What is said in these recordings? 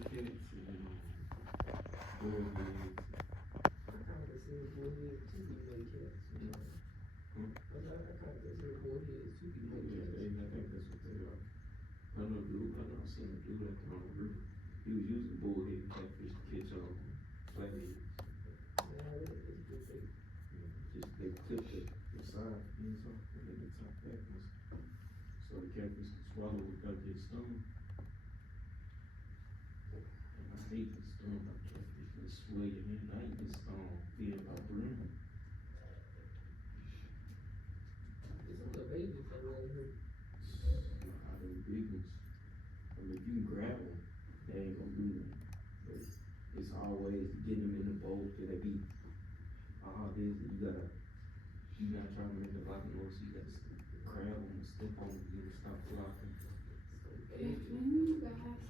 cats and bullheads. I kind of said bullheads too be made cats. I kind of said bullheads too be made Yeah, cats. I think that's what they are. I know dude, I know I seen a dude at the on the river. He was using bullhead catfish to catch flatheads. Yeah, it's a good thing. Just they clip the side ends off and then the top back was so the catfish can swallow without getting stung. And I hate the stung by catfish. They swell your hand. I ain't get stung being by broom. It's on the babies that really hurt. Nah, them big ones. I mean, if you can grab them, they ain't gonna do nothing. But it's always getting them in the boat till they be this. You gotta try to make the lock noise. So you gotta grab them and step on them and stop flocking. Good afternoon, you guys.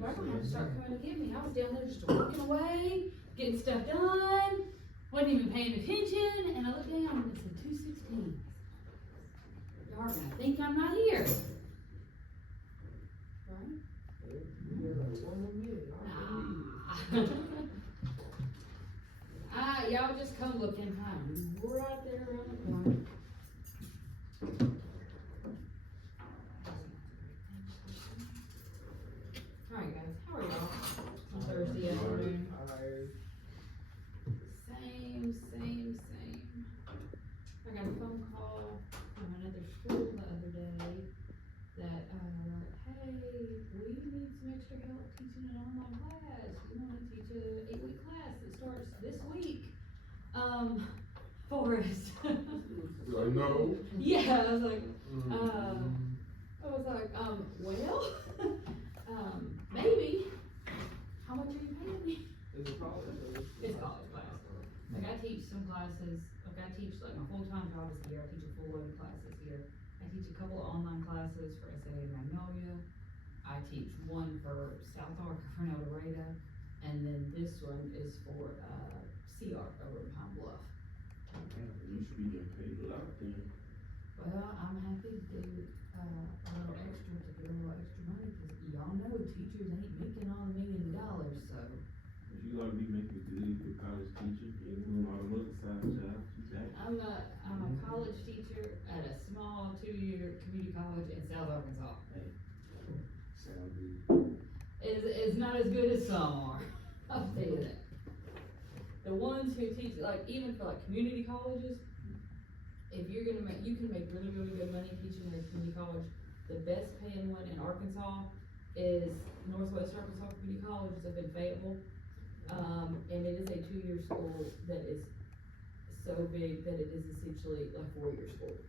Well, I'm gonna have to start coming to get me. I was down there just working away, getting stuff done, wasn't even paying attention, and I looked down and it said 2:16. Y'all are gonna think I'm not here. Right? You're like 1 more minute. I believe. Y'all just come looking. I'm right there around the corner. Alright guys, how are y'all? On Thursday afternoon. Alright. Same. I got a phone call from another school the other day that, hey, we need some extra help teaching an online class. We wanna teach an 8-week class that starts this week. Forrest. I know. Yeah, I was like, well, maybe. How much are you paying me? Is it college? It's college class. Like I teach some classes, like I teach, like my full-time job is here, I teach a full load of classes here. I teach a couple of online classes for SAA Magnolia. I teach one for South Arc for El Dorado. And then this one is for, CR over in Pine Bluff. You should be getting paid a lot then. Well, I'm happy to do, a little extra to get a little extra money, cause y'all know teachers ain't making all $1 million, so. But you gotta be making good for college teaching. You're doing all the other side jobs. I'm a college teacher at a small 2-year community college in South Arkansas. Sound good. It's not as good as some are, I'll tell you that. The ones who teach, like, even for like community colleges, if you're gonna you can make really, really good money teaching at a community college. The best paying one in Arkansas is Northwest Arkansas Community College, it's up in Fayetteville. And it is a 2-year school that is so big that it is essentially like 4-year school.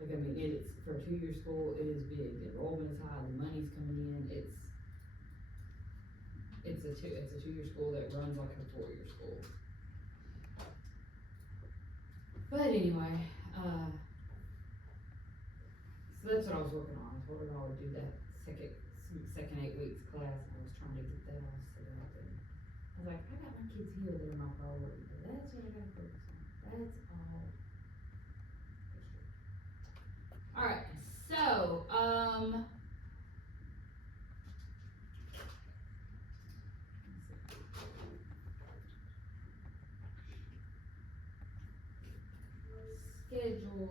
Like, I mean, it's, for a 2-year school, it is big, the enrollment is high, the money's coming in, it's a 2-year school that runs like a 4-year school. But anyway, so that's what I was working on. I told her I would do that second 8 weeks class, and I was trying to get that all set up, and I was like, I got my kids here that are my priority, but that's what I gotta focus on. That's all. Alright, so, schedule,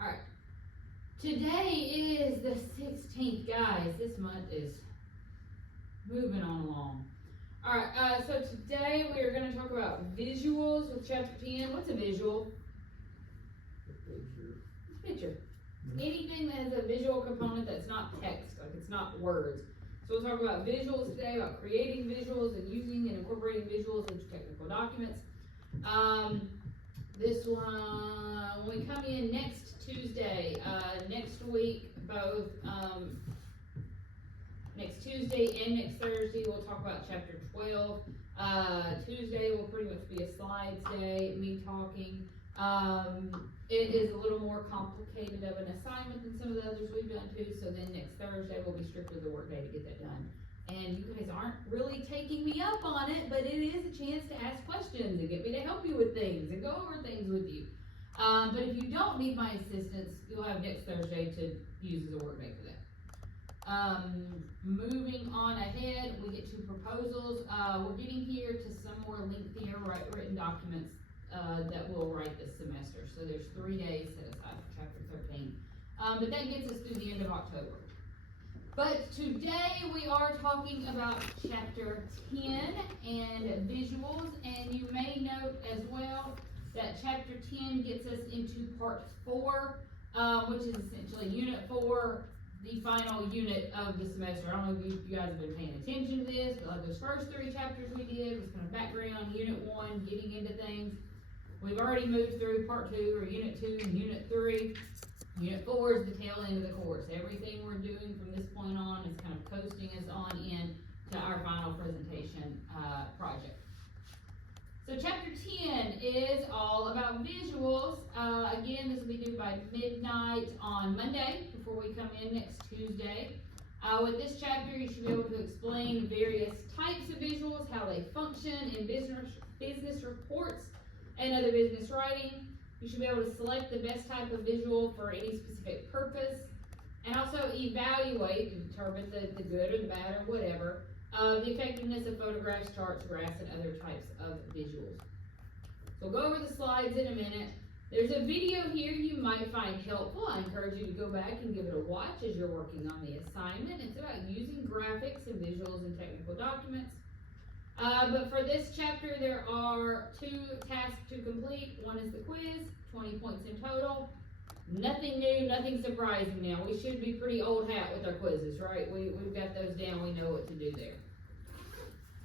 alright, today is the 16th, guys. This month is moving on along. Alright, so today we are going to talk about visuals with chapter 10. What's a visual? Picture. Anything that has a visual component that's not text, like it's not words. So we'll talk about visuals today, about creating visuals and using and incorporating visuals into technical documents. This one, when we come in next Tuesday, next week, both, next Tuesday and next Thursday, we'll talk about chapter 12. Tuesday will pretty much be a slides day, me talking. It is a little more complicated of an assignment than some of the others we've done too, so then next Thursday will be strictly the work day to get that done. And you guys aren't really taking me up on it, but it is a chance to ask questions and get me to help you with things and go over things with you. But if you don't need my assistance, you'll have next Thursday to use as a work day for that. Moving on ahead, we get to proposals. We're getting here to some more lengthier written documents that we'll write this semester. So there's 3 days set aside for chapter 13. But that gets us through the end of October. But today we are talking about chapter 10 and visuals, and you may note as well that chapter 10 gets us into part 4, which is essentially unit 4, the final unit of the semester. I don't know if you guys have been paying attention to this, but like those first 3 chapters we did was kind of background, unit 1, getting into things. We've already moved through part 2, or unit 2 and unit 3. Unit 4 is the tail end of the course. Everything we're doing from this point on is kind of coasting us on in to our final presentation project. So chapter 10 is all about visuals. Again, this will be due by midnight on Monday before we come in next Tuesday. With this chapter, you should be able to explain various types of visuals, how they function in business reports and other business writing. You should be able to select the best type of visual for any specific purpose, and also evaluate and determine the good or the bad or whatever, the effectiveness of photographs, charts, graphs, and other types of visuals. So we'll go over the slides in a minute. There's a video here you might find helpful. I encourage you to go back and give it a watch as you're working on the assignment. It's about using graphics and visuals in technical documents. But for this chapter, there are 2 tasks to complete. One is the quiz, 20 points in total. Nothing new, nothing surprising now. We should be pretty old hat with our quizzes, right? We've got those down, we know what to do there.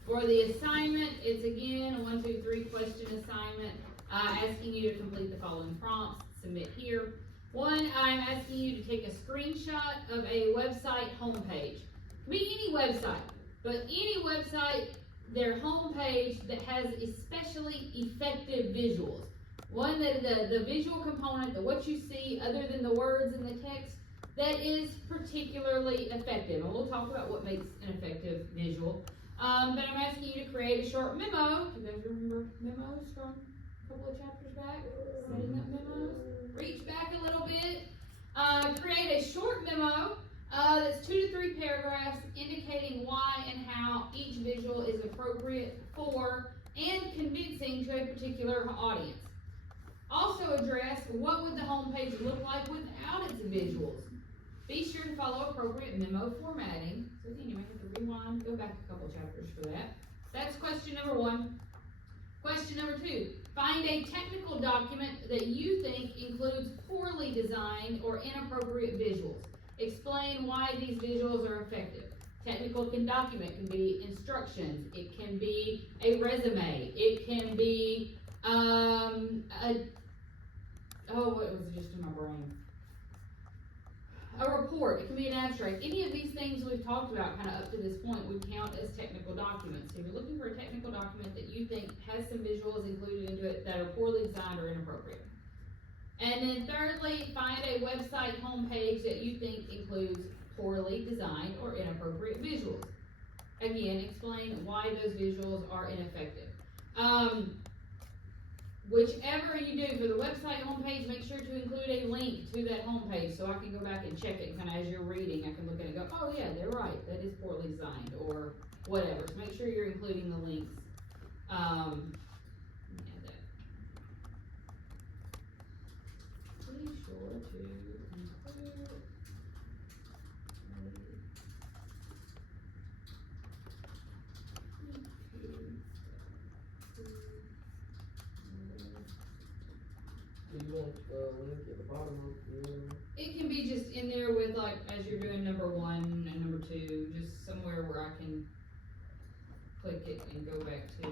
For the assignment, it's again a 1, 2, 3 question assignment, asking you to complete the following prompts, submit here. 1, I'm asking you to take a screenshot of a website homepage. It can be any website, but any website, their homepage that has especially effective visuals. One that the visual component, the what you see other than the words and the text, that is particularly effective. And we'll talk about what makes an effective visual. But I'm asking you to create a short memo. Do you guys remember memos from a couple of chapters back? Setting up memos. Reach back a little bit. Create a short memo that's 2 to 3 paragraphs indicating why and how each visual is appropriate for and convincing to a particular audience. Also address what would the homepage look like without its visuals. Be sure to follow appropriate memo formatting. So again, you might have to rewind, go back a couple chapters for that. That's question number 1. Question number 2, find a technical document that you think includes poorly designed or inappropriate visuals. Explain why these visuals are effective. Technical document can be instructions, it can be a resume, it can be what was it just in my brain? A report, it can be an abstract. Any of these things we've talked about kind of up to this point would count as technical documents. So if you're looking for a technical document that you think has some visuals included into it that are poorly designed or inappropriate. And then thirdly, find a website homepage that you think includes poorly designed or inappropriate visuals. Again, explain why those visuals are ineffective. Whichever you do for the website homepage, make sure to include a link to that homepage so I can go back and check it kind of as you're reading. I can look at it and go, oh yeah, they're right, that is poorly designed or whatever. So make sure you're including the links. Be sure to include Do you want link at the bottom of the it can be just in there with like as you're doing number 1 and number 2, just somewhere where I can click it and go back to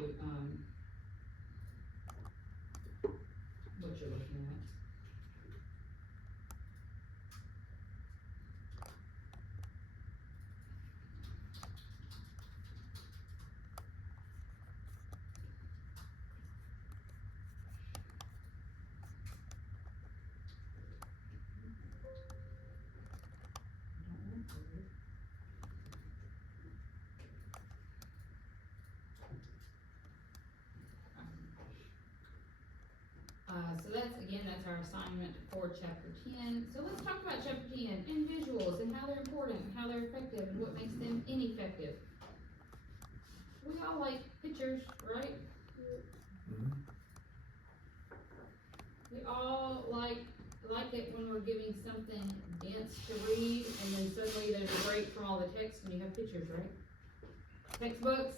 what you're looking at. that's our assignment for chapter 10. So let's talk about chapter 10 and visuals and how they're important, and how they're effective, and what makes them ineffective. We all like pictures, right? We all like it when we're giving something dense to read, and then suddenly there's a break from all the text and you have pictures, right? Textbooks,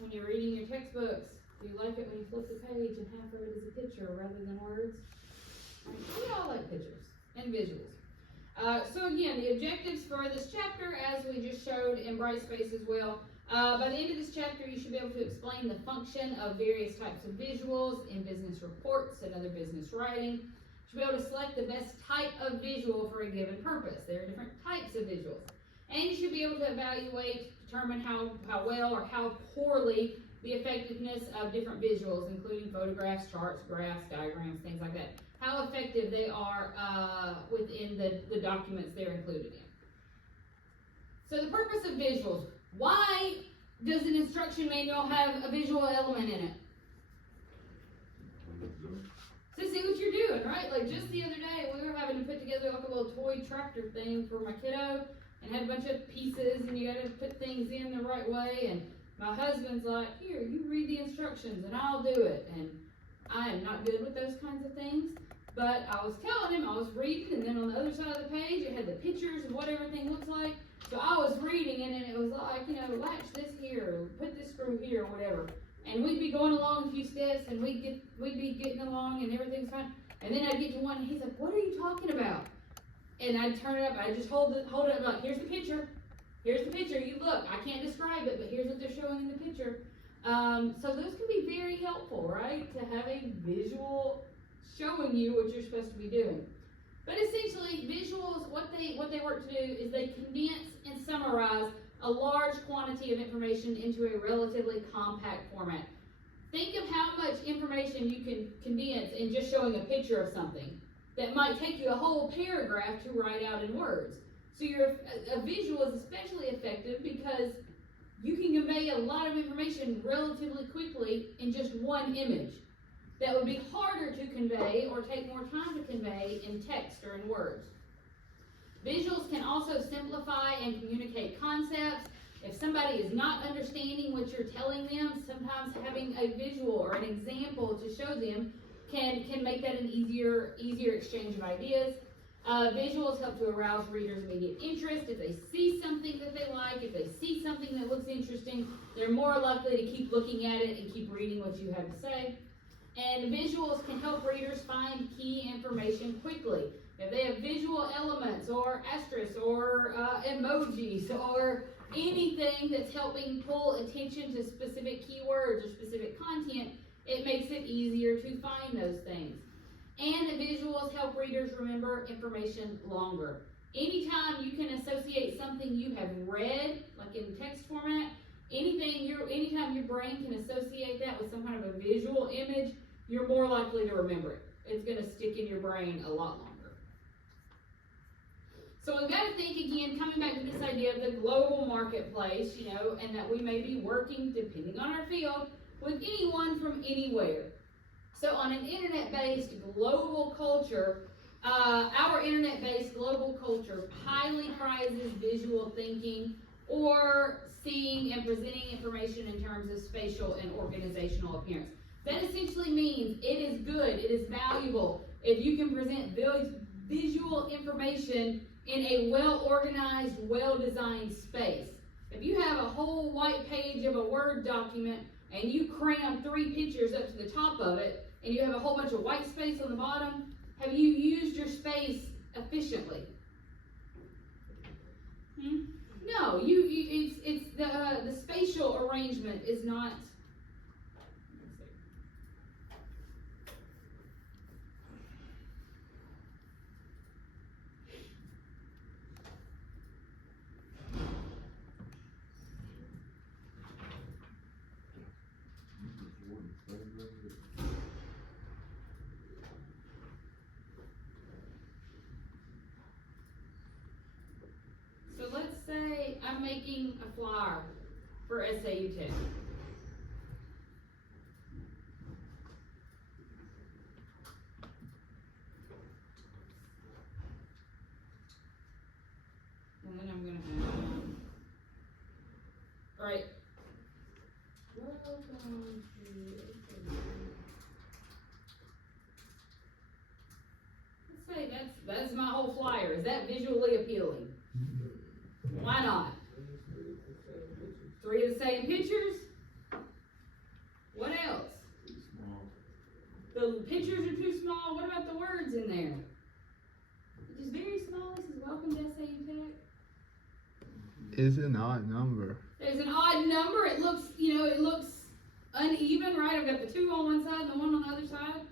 when you're reading your textbooks, do you like it when you flip the page and half of it is a picture rather than words? Right? We all like pictures and visuals. So again, the objectives for this chapter, as we just showed in Brightspace as well, by the end of this chapter, you should be able to explain the function of various types of visuals in business reports and other business writing. You should be able to select the best type of visual for a given purpose. There are different types of visuals. And you should be able to evaluate, determine how well or how poorly the effectiveness of different visuals, including photographs, charts, graphs, diagrams, things like that, how effective they are within the documents they're included in. So the purpose of visuals. Why does an instruction manual have a visual element in it? To see what you're doing, right? Like just the other day, we were having to put together like a little toy tractor thing for my kiddo, and had a bunch of pieces, and you got to put things in the right way, and my husband's like, here, you read the instructions, and I'll do it, and I am not good with those kinds of things, but I was telling him, I was reading, and then on the other side of the page, it had the pictures of what everything looks like. So I was reading it, and it was like, latch this here, or put this screw here, or whatever. And we'd be going along a few steps, and we'd be getting along, and everything's fine. And then I'd get to one, and he's like, what are you talking about? And I'd turn it up, I'd just hold it up, like, here's the picture. Here's the picture, you look, I can't describe it, but here's what they're showing in the picture. So those can be very helpful, right? To have a visual showing you what you're supposed to be doing. But essentially, visuals, what they work to do is they condense and summarize a large quantity of information into a relatively compact format. Think of how much information you can condense in just showing a picture of something that might take you a whole paragraph to write out in words. So a visual is especially effective because you can convey a lot of information relatively quickly in just one image that would be harder to convey or take more time to convey in text or in words. Visuals can also simplify and communicate concepts. If somebody is not understanding what you're telling them, sometimes having a visual or an example to show them can make that an easier exchange of ideas. Visuals help to arouse readers' immediate interest. If they see something that they like, if they see something that looks interesting, they're more likely to keep looking at it and keep reading what you have to say. And visuals can help readers find key information quickly. If they have visual elements or asterisks or emojis or anything that's helping pull attention to specific keywords or specific content, it makes it easier to find those things. And the visuals help readers remember information longer. Anytime you can associate something you have read, like in text format, anytime your brain can associate that with some kind of a visual image, you're more likely to remember it. It's going to stick in your brain a lot longer. So we've got to think again, coming back to this idea of the global marketplace, and that we may be working, depending on our field, with anyone from anywhere. So on an internet-based global culture, our internet-based global culture highly prizes visual thinking or seeing and presenting information in terms of spatial and organizational appearance. That essentially means it is good, it is valuable if you can present visual information in a well-organized, well-designed space. If you have a whole white page of a Word document and you cram 3 pictures up to the top of it, and you have a whole bunch of white space on the bottom, have you used your space efficiently? No, it's the spatial arrangement is not. So let's say I'm making a flyer for SAU Tech. That's my whole flyer. Is that visually appealing? Why not? Three of the same pictures? What else? Too small. The pictures are too small. What about the words in there? It's just very small. This is welcome to SA Tech. It's an odd number. There's an odd number. It looks, it looks uneven, right? I've got the 2 on one side and the 1 on the other side.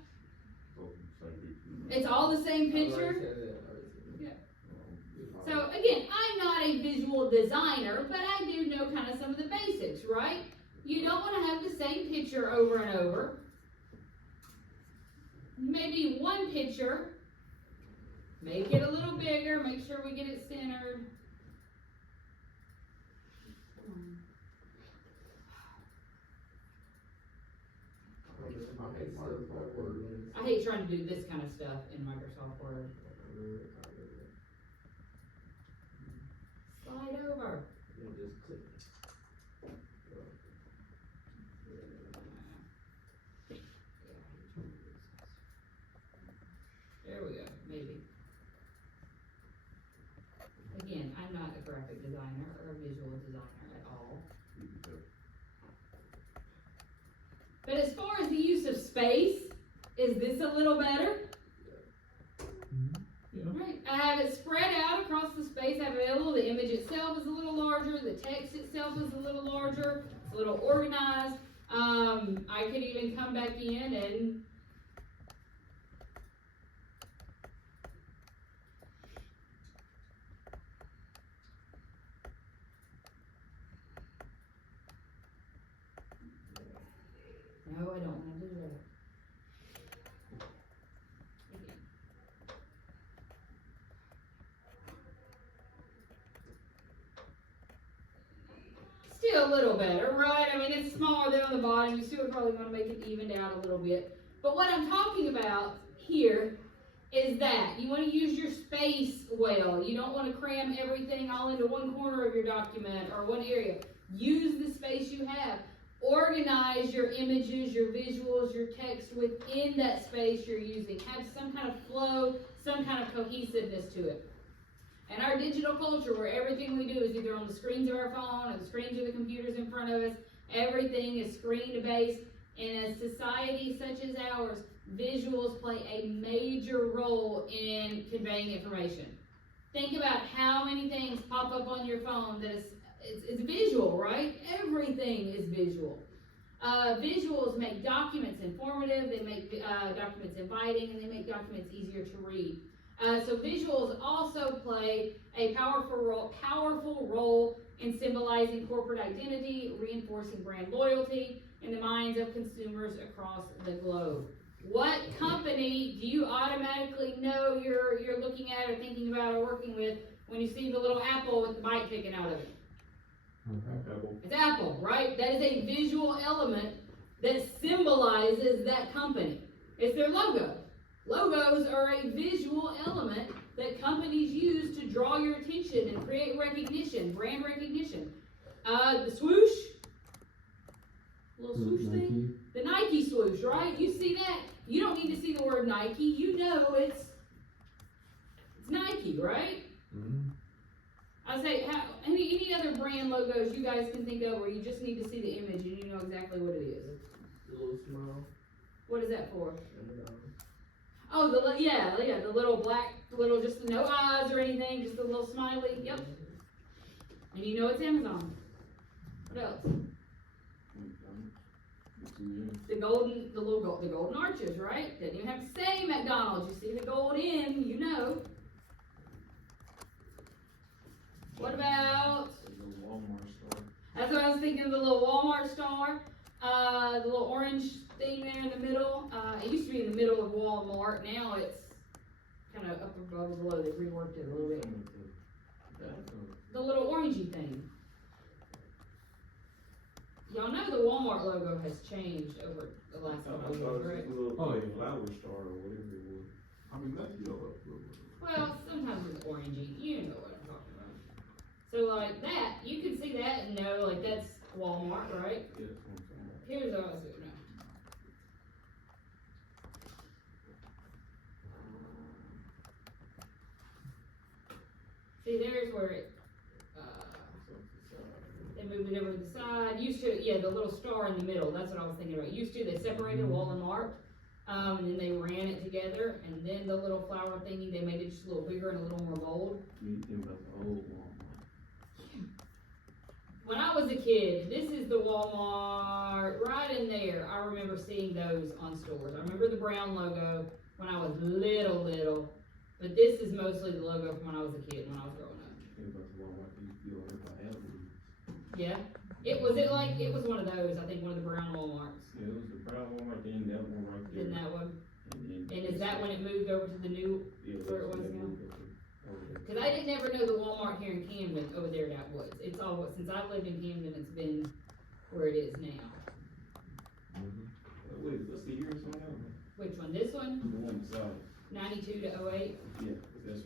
It's all the same picture. So again, I'm not a visual designer, but I do know kind of some of the basics, right? You don't want to have the same picture over and over. Maybe one picture, make it a little bigger, make sure we get it centered. I hate trying to do this kind of stuff in Microsoft Word. Slide over. Just click. There we go, maybe. Again, I'm not a graphic designer or a visual designer at all. But as far as the use of space, is this a little better? Yeah. Right. I have it spread out across the space available. The image itself is a little larger. The text itself is a little larger. It's a little organized. I could even come back in and no, I don't want to do that. Again. Still a little better, right? I mean, it's smaller than on the bottom. You still probably want to make it evened out a little bit. But what I'm talking about here is that you want to use your space well. You don't want to cram everything all into one corner of your document or one area. Use the space you have. Organize your images, your visuals, your text within that space you're using. Have some kind of flow, some kind of cohesiveness to it. And our digital culture, where everything we do is either on the screens of our phone or the screens of the computers in front of us, everything is screen-based. In a society such as ours, visuals play a major role in conveying information. Think about how many things pop up on your phone that it's visual, right? Everything is visual. Visuals make documents informative, they make documents inviting, and they make documents easier to read. So visuals also play a powerful role in symbolizing corporate identity, reinforcing brand loyalty in the minds of consumers across the globe. What company do you automatically know you're looking at or thinking about or working with when you see the little apple with the bite taken out of it? Apple. It's Apple, right? That is a visual element that symbolizes that company. It's their logo. Logos are a visual element that companies use to draw your attention and create recognition, brand recognition. The swoosh, little swoosh thing, the Nike swoosh, right? You see that? You don't need to see the word Nike. You know it's Nike, right? Mm-hmm. I say, any other brand logos you guys can think of where you just need to see the image and you know exactly what it is? A little small. What is that for? And, Oh, the little black, just no eyes or anything, just a little smiley. Yep. And you know it's Amazon. What else? The golden arches, right? Doesn't even have to say McDonald's. You see the gold in, you know. What about? The Walmart store. That's what I was thinking. The little Walmart star, the little orange thing there in the middle. It used to be in the middle of Walmart. Now it's kind of up above or below. They've reworked it a little bit. The little orangey thing. Y'all know the Walmart logo has changed over the last couple of years, right? Oh, yeah, flower star or whatever it was. I mean, that's yellow. Well, sometimes it's orangey. You know what I'm talking about. So like that, you can see that and know like that's Walmart, right? Yeah, that's what I'm talking about. Here's what I was doing. See, there's where it, they moved it over to the side. Used to, yeah, the little star in the middle, that's what I was thinking about. Used to, they separated wall and marked, and then they ran it together, and then the little flower thingy, they made it just a little bigger and a little more bold. You think about the old Walmart. When I was a kid, this is the Walmart right in there. I remember seeing those on stores. I remember the brown logo when I was little, but this is mostly the logo from when I was a kid, when I was growing up. Think about the Walmart you feel like by Applebee's. Yeah, it was one of those, I think one of the brown Walmarts. Yeah, it was the brown Walmart, then that one right there. Then that one, And then. and is that when it moved over to the new, Yeah, where it that's was when they now? moved over there. cause I didn't ever know the Walmart here in Camden over there that was. It's all, since I've lived in Camden, it's been where it is now. Wait, what's the year it's on now? Which one, this one, The one beside, 92 to 08, yeah, that's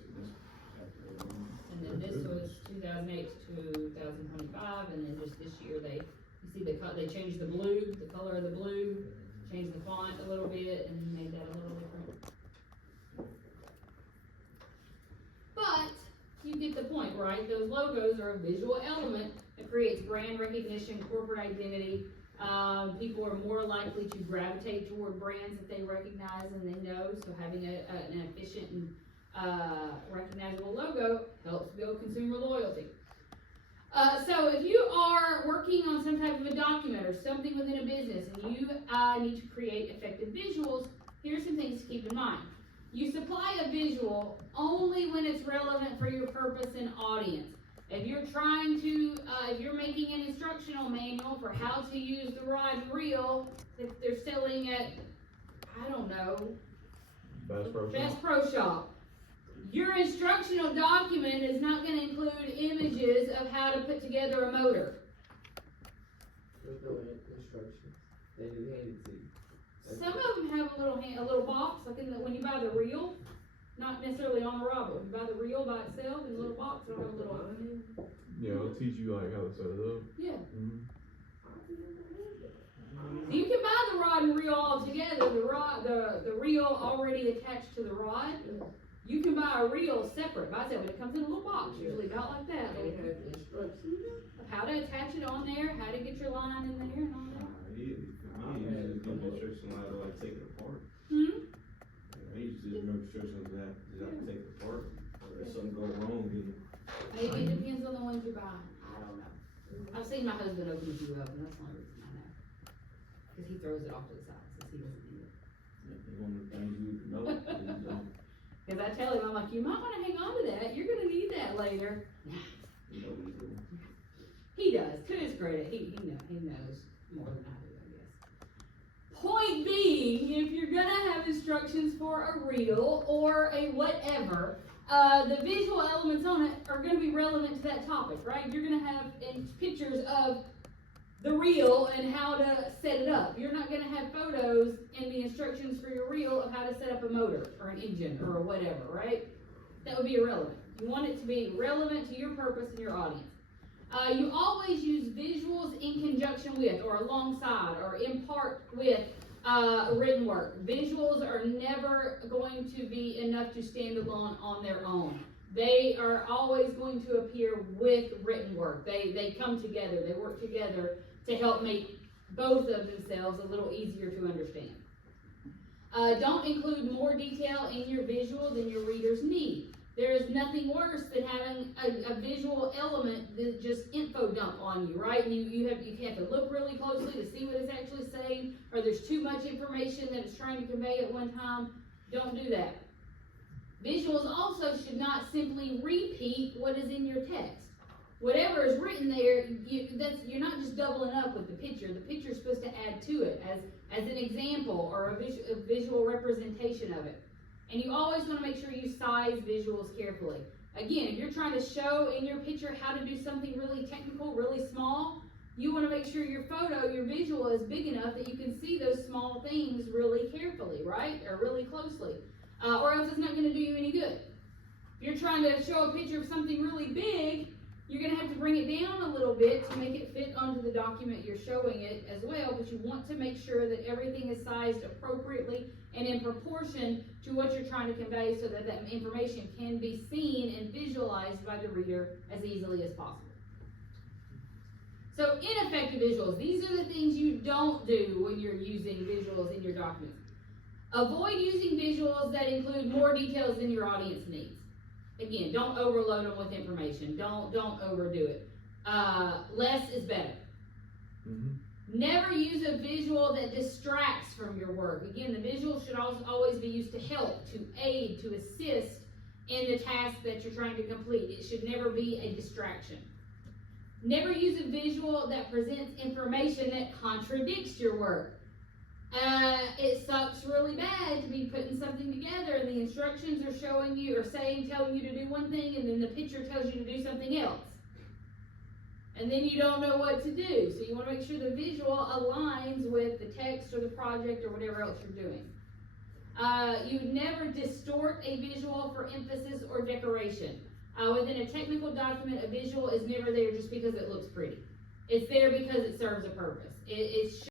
after, and then this was 2008 to 2025, and then just this year they, you see they changed the blue, the color of the blue, changed the font a little bit, and made that a little different. But, you get the point, right? Those logos are a visual element that creates brand recognition, corporate identity. People are more likely to gravitate toward brands that they recognize and they know, so having an efficient and recognizable logo helps build consumer loyalty. So if you are working on some type of a document or something within a business and you need to create effective visuals, here's some things to keep in mind. You supply a visual only when it's relevant for your purpose and audience. If you're trying to, if you're making an instructional manual for how to use the rod and reel that they're selling at, I don't know, Best Pro Shop, your instructional document is not going to include images of how to put together a motor. There's no instructions. They do hand it to you. Some of them have a little box, like when you buy the reel, not necessarily on the rod, but when you buy the reel by itself in a little box, it'll have a little. Yeah, it'll teach you like how to set it up. Yeah. Mm-hmm. You can buy the rod and reel all together, the reel already attached to the rod. You can buy a reel separate by itself, but it comes in a little box, usually about like that. They have instructions. How to attach it on there, how to get your line in there and all that. Yeah, just give me instructions on how to like take it apart. Hmm? I used to just remember instructions on how to take it apart, or if something go wrong, then. Maybe it depends on the ones you buy, I don't know. I've seen my husband open a few up, and that's the only reason I know. Cause he throws it off to the side, since he doesn't need it. It's one of the things you would know, and you don't, Cause I tell him, I'm like, you might wanna hang on to that, you're gonna need that later. Nah, you know what you're doing. he does, to his credit, he knows more than I do, I guess. Point being, if you're gonna have instructions for a reel or a whatever, the visual elements on it are gonna be relevant to that topic, right? You're gonna have pictures of the reel and how to set it up. You're not gonna have photos in the instructions for your reel of how to set up a motor or an engine or whatever, right? That would be irrelevant. You want it to be relevant to your purpose and your audience. You always use visuals in conjunction with, or alongside, or in part with written work. Visuals are never going to be enough to stand alone on their own. They are always going to appear with written work. They come together, they work together to help make both of themselves a little easier to understand. Don't include more detail in your visual than your readers need. There is nothing worse than having a visual element that just info dump on you, right? And you have to look really closely to see what it's actually saying, or there's too much information that it's trying to convey at one time. Don't do that. Visuals also should not simply repeat what is in your text. Whatever is written there, you're not just doubling up with the picture. The picture is supposed to add to it as an example or a visual representation of it. And you always want to make sure you size visuals carefully. Again, if you're trying to show in your picture how to do something really technical, really small, you want to make sure your photo, your visual is big enough that you can see those small things really carefully, right? Or really closely. Or else it's not going to do you any good. If you're trying to show a picture of something really big, you're going to have to bring it down a little bit to make it fit onto the document you're showing it as well, but you want to make sure that everything is sized appropriately and in proportion to what you're trying to convey so that that information can be seen and visualized by the reader as easily as possible. So ineffective visuals, these are the things you don't do when you're using visuals in your documents. Avoid using visuals that include more details than your audience needs. Again, don't overload them with information. Don't overdo it. Less is better. Never use a visual that distracts from your work. Again, the visual should always be used to help, to aid, to assist in the task that you're trying to complete. It should never be a distraction. Never use a visual that presents information that contradicts your work. It sucks really bad to be putting something together and the instructions are showing you or telling you to do one thing, and then the picture tells you to do something else. And then you don't know what to do. So you want to make sure the visual aligns with the text or the project or whatever else you're doing. You would never distort a visual for emphasis or decoration. Within a technical document, a visual is never there just because it looks pretty. It's there because it serves a purpose. It's